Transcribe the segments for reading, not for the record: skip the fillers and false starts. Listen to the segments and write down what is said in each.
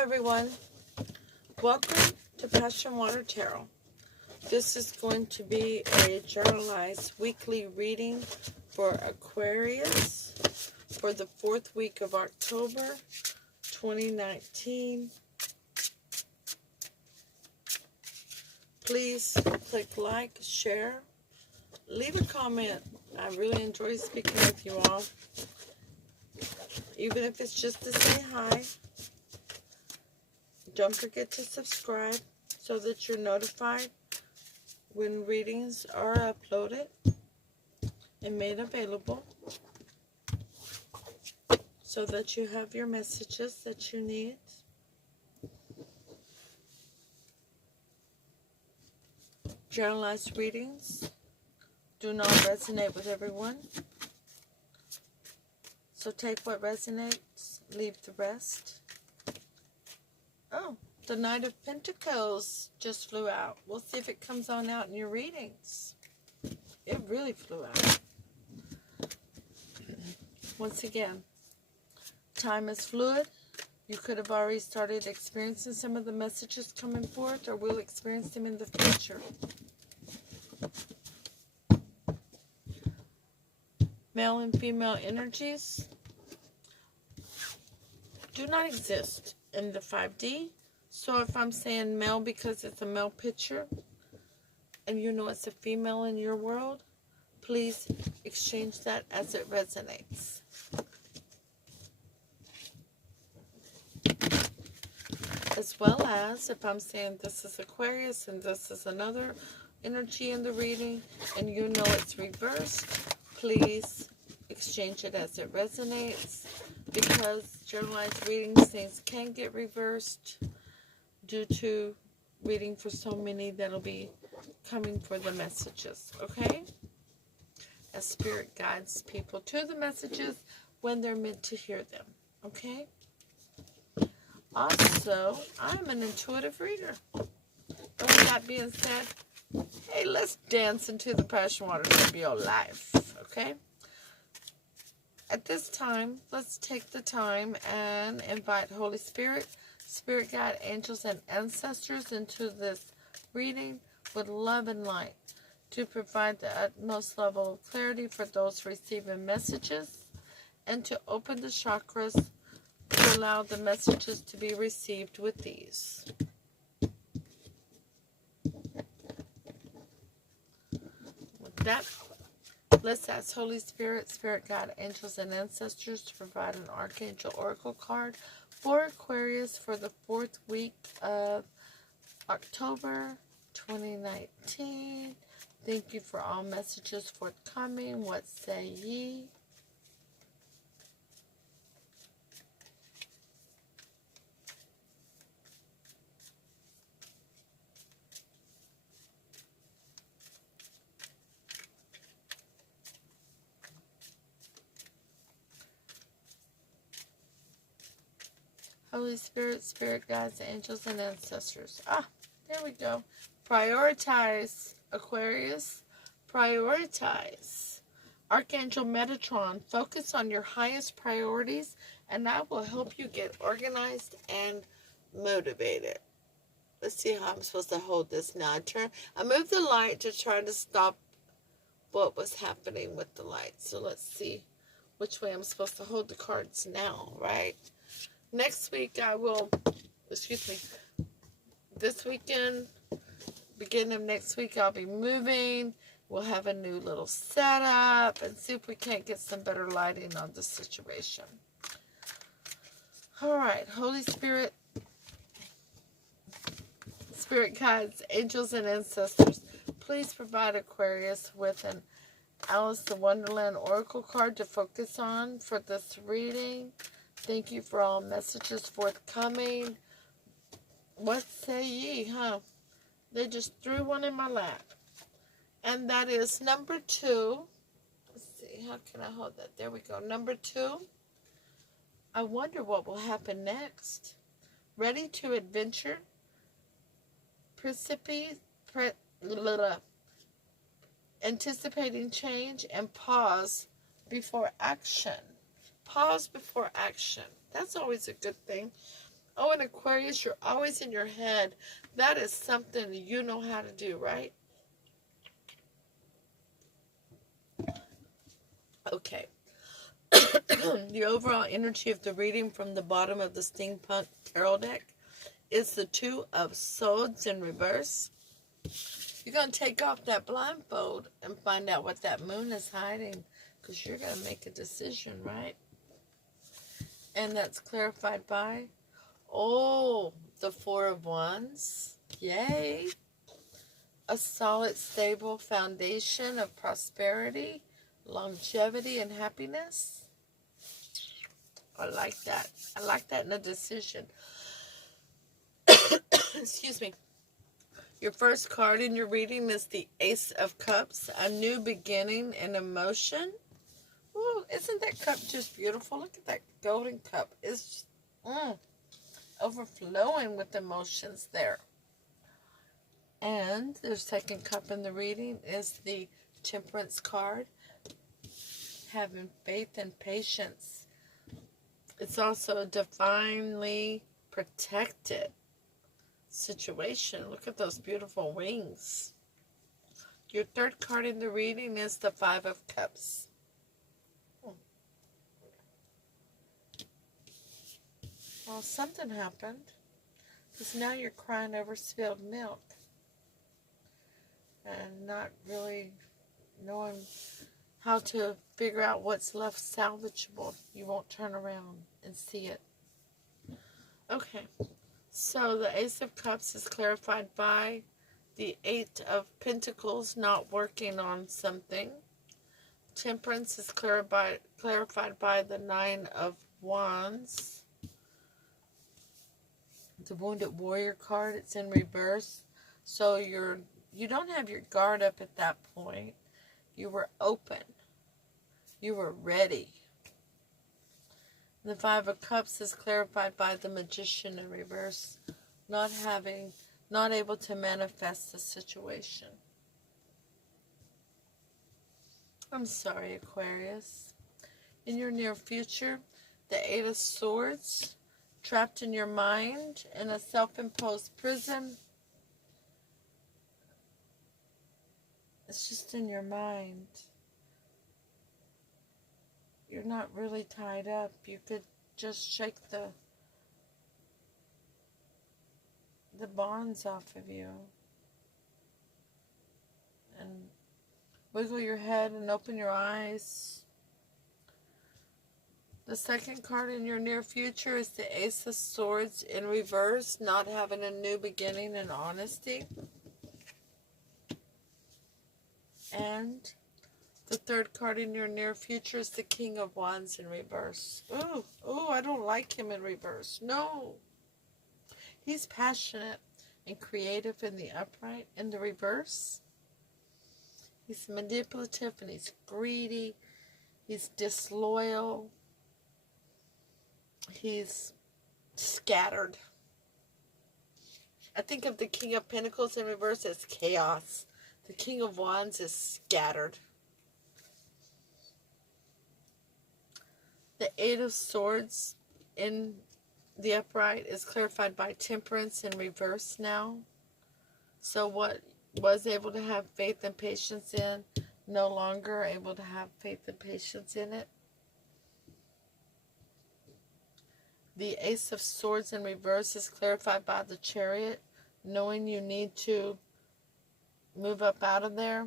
everyone. Welcome to Passion Water Tarot. This is going to be a journalized weekly reading for Aquarius for the 4th week of October 2019. Please click like, share, leave a comment. I really enjoy speaking with you all. Even if it's just to say hi. Don't forget to subscribe so that you're notified when readings are uploaded and made available, so that you have your messages that you need. Journalized readings do not resonate with everyone, so take what resonates, leave the rest. Oh, the Knight of Pentacles just flew out. We'll see if it comes on out in your readings. It really flew out. Once again, time is fluid. You could have already started experiencing some of the messages coming forth, or will experience them in the future. Male and female energies do not exist in the 5D. So if I'm saying male because it's a male picture and you know it's a female in your world, please exchange that as it resonates. As well as if I'm saying this is Aquarius and this is another energy in the reading and you know it's reversed, please exchange it as it resonates, because journalized readings, things can get reversed due to reading for so many that'll be coming for the messages, okay? As Spirit guides people to the messages when they're meant to hear them, okay? Also, I'm an intuitive reader. With that being said, hey, let's dance into the passion waters of your life, okay? At this time, let's take the time and invite Holy Spirit, Spirit Guide, angels, and ancestors into this reading with love and light to provide the utmost level of clarity for those receiving messages and to open the chakras to allow the messages to be received with ease. With that, let's ask Holy Spirit, Spirit Guide, angels, and ancestors to provide an Archangel Oracle card for Aquarius for the 4th week of October 2019. Thank you for all messages forthcoming. What say ye? Holy Spirit, Spirit Guides, angels, and ancestors. Ah, there we go. Prioritize, Aquarius. Prioritize. Archangel Metatron, focus on your highest priorities, and that will help you get organized and motivated. Let's see how I'm supposed to hold this now. I moved the light to try to stop what was happening with the light. So let's see which way I'm supposed to hold the cards now, right? Next week I will, this weekend, beginning of next week, I'll be moving. We'll have a new little setup and see if we can't get some better lighting on the situation. All right, Holy Spirit, Spirit Guides, angels, and ancestors, please provide Aquarius with an Alice in Wonderland Oracle card to focus on for this reading. Thank you for all messages forthcoming. What say ye, huh? They just threw one in my lap. And that is number 2. Let's see, how can I hold that? There we go. Number 2. I wonder what will happen next. Ready to adventure? Anticipating change and pause before action. Pause before action. That's always a good thing. Oh, and Aquarius, you're always in your head. That is something you know how to do, right? Okay. The overall energy of the reading from the bottom of the Steampunk Tarot deck is the Two of Swords in reverse. You're going to take off that blindfold and find out what that moon is hiding, because you're going to make a decision, right? And that's clarified by, oh, the Four of Wands. Yay. A solid, stable foundation of prosperity, longevity, and happiness. I like that. I like that in a decision. Excuse me. Your first card in your reading is the Ace of Cups, a new beginning and emotion. Ooh, isn't that cup just beautiful? Look at that golden cup. It's just, overflowing with emotions there. And the second cup in the reading is the Temperance card, having faith and patience. It's also a divinely protected situation. Look at those beautiful wings. Your third card in the reading is the Five of Cups. Well, something happened, because now you're crying over spilled milk and not really knowing how to figure out what's left salvageable. You won't turn around and see it. Okay. So the Ace of Cups is clarified by the Eight of Pentacles, not working on something. Temperance is clarified by the Nine of Wands. The Wounded Warrior card, it's in reverse. So you don't have your guard up at that point. You were open. You were ready. The Five of Cups is clarified by the Magician in reverse, not able to manifest the situation. I'm sorry, Aquarius. In your near future, the Eight of Swords, trapped in your mind in a self-imposed prison. It's just in your mind. You're not really tied up. You could just shake the bonds off of you and wiggle your head and open your eyes. The second card in your near future is the Ace of Swords in reverse, not having a new beginning and honesty. And the third card in your near future is the King of Wands in reverse. Ooh, I don't like him in reverse. No. He's passionate and creative in the upright. In the reverse, he's manipulative and he's greedy. He's disloyal. He's scattered. I think of the King of Pentacles in reverse as chaos. The King of Wands is scattered. The Eight of Swords in the upright is clarified by Temperance in reverse now. So what was able to have faith and patience in, no longer able to have faith and patience in it. The Ace of Swords in reverse is clarified by the Chariot, knowing you need to move up out of there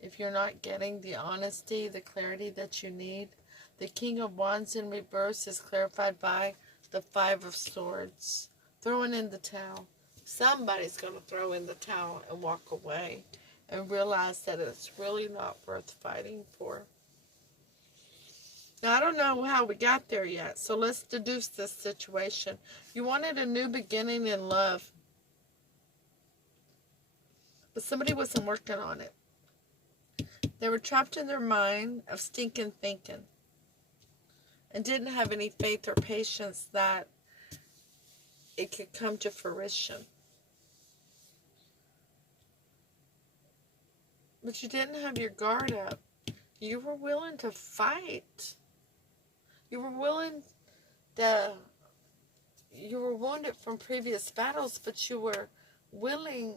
if you're not getting the honesty, the clarity that you need. The King of Wands in reverse is clarified by the Five of Swords. Throwing in the towel. Somebody's going to throw in the towel and walk away and realize that it's really not worth fighting for. Now, I don't know how we got there yet, so let's deduce this situation. You wanted a new beginning in love, but somebody wasn't working on it. They were trapped in their mind of stinking thinking and didn't have any faith or patience that it could come to fruition. But you didn't have your guard up. You were willing to fight. You were willing to, wounded from previous battles, but you were willing.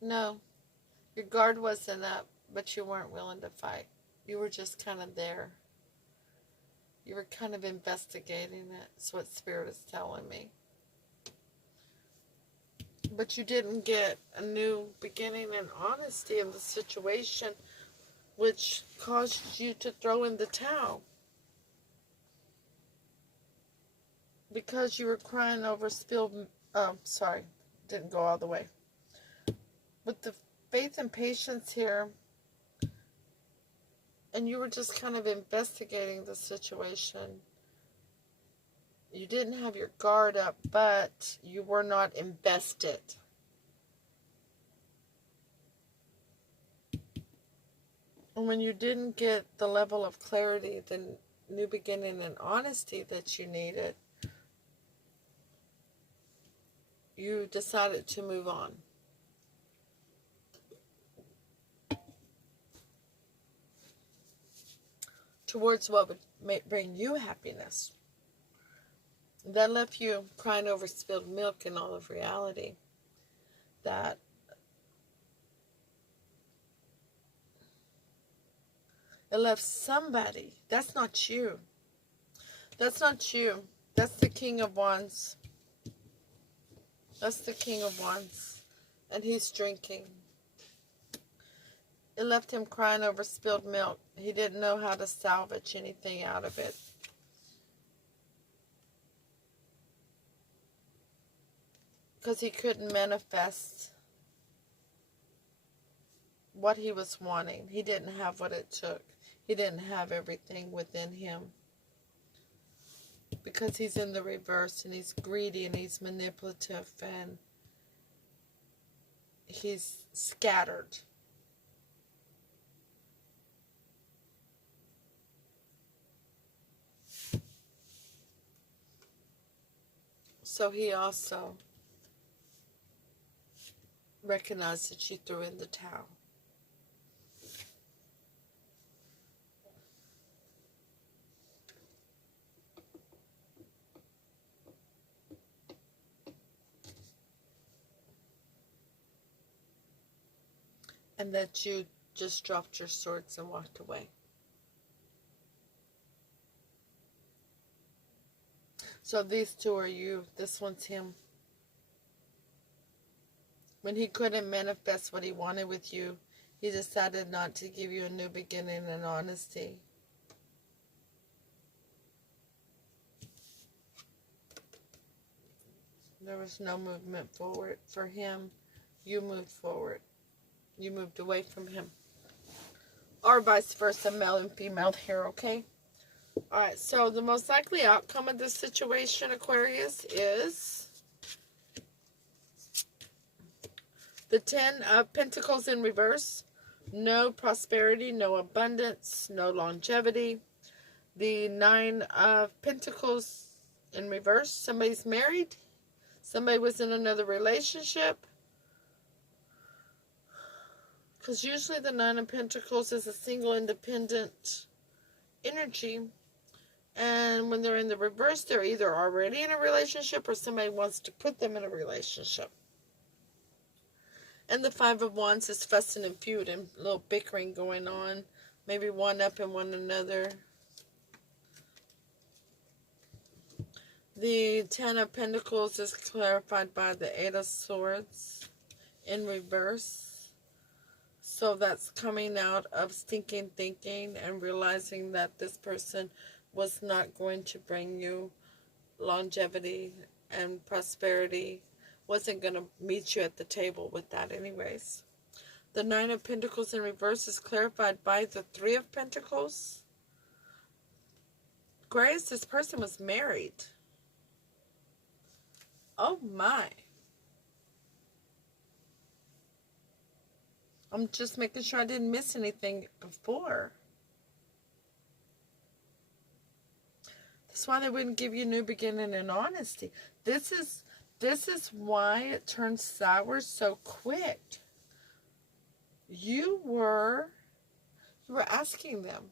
No, your guard wasn't up, but you weren't willing to fight. You were just kind of there. You were kind of investigating it. That's what Spirit is telling me. But you didn't get a new beginning and honesty in the situation, which caused you to throw in the towel. Because you were crying over spilled... sorry, didn't go all the way. With the faith and patience here, and you were just kind of investigating the situation. You didn't have your guard up, but you were not invested. And when you didn't get the level of clarity, the new beginning and honesty that you needed, you decided to move on. Towards what would bring you happiness. That left you crying over spilled milk in all of reality. That it left somebody. That's not you. That's not you. That's the King of Wands. That's the King of Wands. And he's drinking. It left him crying over spilled milk. He didn't know how to salvage anything out of it. Because he couldn't manifest what he was wanting. He didn't have what it took. He didn't have everything within him. Because he's in the reverse, and he's greedy, and he's manipulative, and he's scattered. So he also recognized that you threw in the towel. And that you just dropped your swords and walked away. So these two are you. This one's him. When he couldn't manifest what he wanted with you, he decided not to give you a new beginning and honesty. There was no movement forward. For him, you moved forward. You moved away from him. Or vice versa, male and female here, okay? Alright, so the most likely outcome of this situation, Aquarius, is the 10 of Pentacles in reverse. No prosperity, no abundance, no longevity. The 9 of Pentacles in reverse. Somebody's married. Somebody was in another relationship. Because usually the 9 of Pentacles is a single, independent energy. And when they're in the reverse, they're either already in a relationship or somebody wants to put them in a relationship. And the 5 of Wands is fussing and feud and a little bickering going on. Maybe one up in one another. The 10 of Pentacles is clarified by the 8 of Swords in reverse. So that's coming out of stinking thinking and realizing that this person was not going to bring you longevity and prosperity. Wasn't going to meet you at the table with that anyways. The 9 of Pentacles in reverse is clarified by the 3 of Pentacles. Aquarius, this person was married. Oh my. I'm just making sure I didn't miss anything before. That's why they wouldn't give you new beginning and honesty. This is why it turns sour so quick. You were asking them.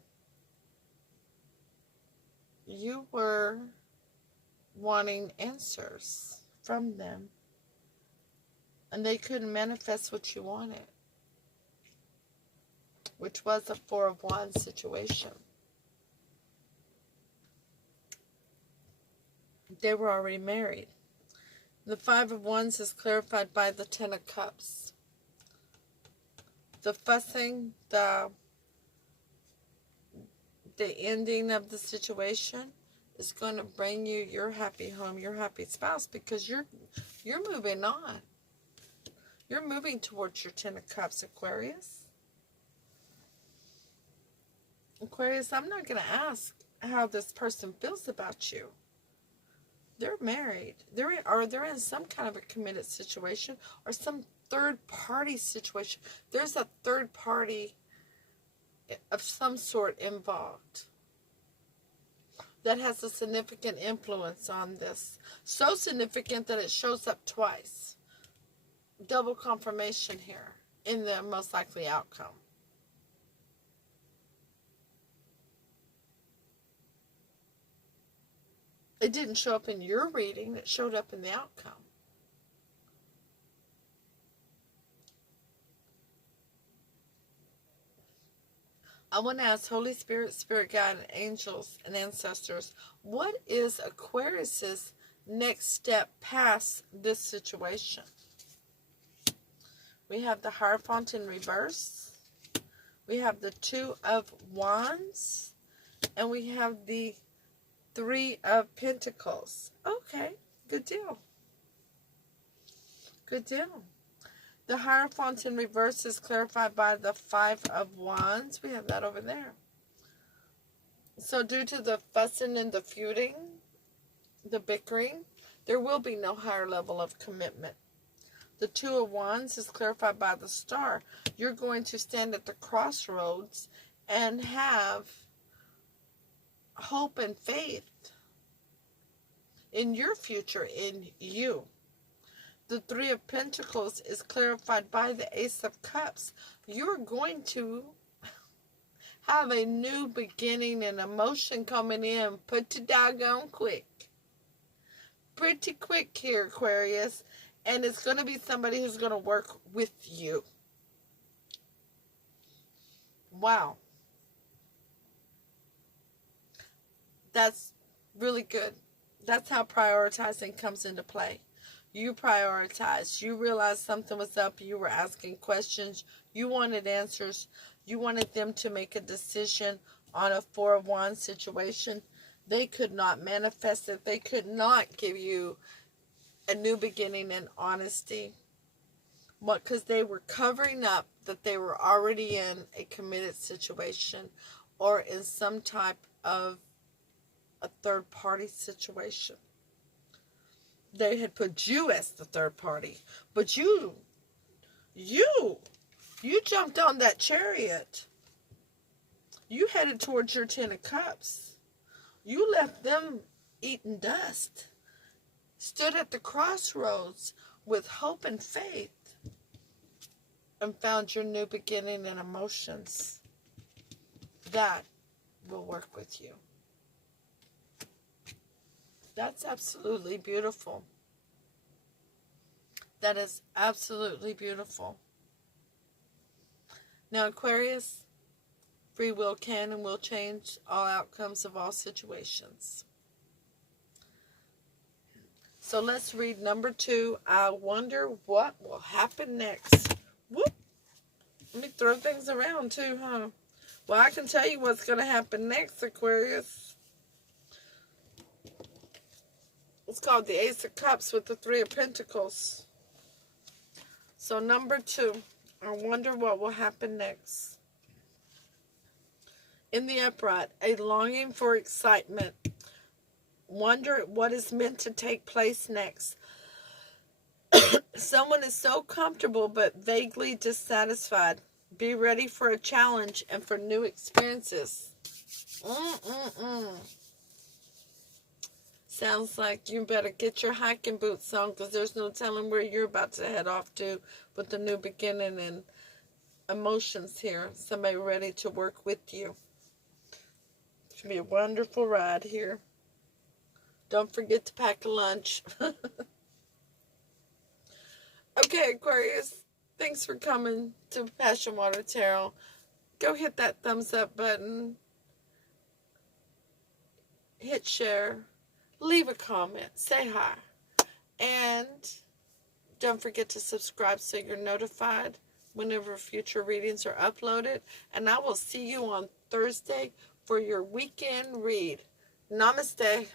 you were wanting answers from them, and they couldn't manifest what you wanted, which was a Four of Wands situation. They were already married. The Five of Wands is clarified by the Ten of Cups. The fussing, the ending of the situation is going to bring you your happy home, your happy spouse, because you're moving on. You're moving towards your Ten of Cups, Aquarius. Aquarius, I'm not going to ask how this person feels about you. They're married. They're in some kind of a committed situation or some third-party situation. There's a third party of some sort involved that has a significant influence on this. So significant that it shows up twice. Double confirmation here in the most likely outcome. It didn't show up in your reading. It showed up in the outcome. I want to ask Holy Spirit, Spirit Guide, and angels and ancestors, what is Aquarius's next step past this situation? We have the Hierophant in reverse. We have the Two of Wands. And we have the Three of Pentacles. Okay, good deal. Good deal. The Hierophant in reverse is clarified by the Five of Wands. We have that over there. So due to the fussing and the feuding, the bickering, there will be no higher level of commitment. The Two of Wands is clarified by the Star. You're going to stand at the crossroads and have hope and faith in your future, in you. The Three of Pentacles is clarified by the Ace of Cups. You're going to have a new beginning and emotion coming in pretty doggone quick. Pretty quick here, Aquarius. And it's going to be somebody who's going to work with you. Wow. That's really good. That's how prioritizing comes into play. You prioritized. You realized something was up. You were asking questions. You wanted answers. You wanted them to make a decision on a Four of Wands situation. They could not manifest it. They could not give you a new beginning and honesty. Because they were covering up that they were already in a committed situation or in some type of a third party situation. They had put you as the third party. But you jumped on that chariot. You headed towards your Ten of Cups. You left them eating dust. Stood at the crossroads with hope and faith. And found your new beginning and emotions. That will work with you. That's absolutely beautiful. That is absolutely beautiful. Now, Aquarius, free will can and will change all outcomes of all situations. So let's read number 2. I wonder what will happen next. Whoop. Let me throw things around too, huh? Well, I can tell you what's going to happen next, Aquarius. It's called the Ace of Cups with the Three of Pentacles. So number 2, I wonder what will happen next. In the upright, a longing for excitement. Wonder what is meant to take place next. Someone is so comfortable but vaguely dissatisfied. Be ready for a challenge and for new experiences. Sounds like you better get your hiking boots on, because there's no telling where you're about to head off to with the new beginning and emotions here. Somebody ready to work with you. to be a wonderful ride here. Don't forget to pack a lunch. Okay, Aquarius, thanks for coming to Passion Water Tarot. Go hit that thumbs up button. Hit share. Leave a comment. Say hi. And don't forget to subscribe so you're notified whenever future readings are uploaded. And I will see you on Thursday for your weekend read. Namaste.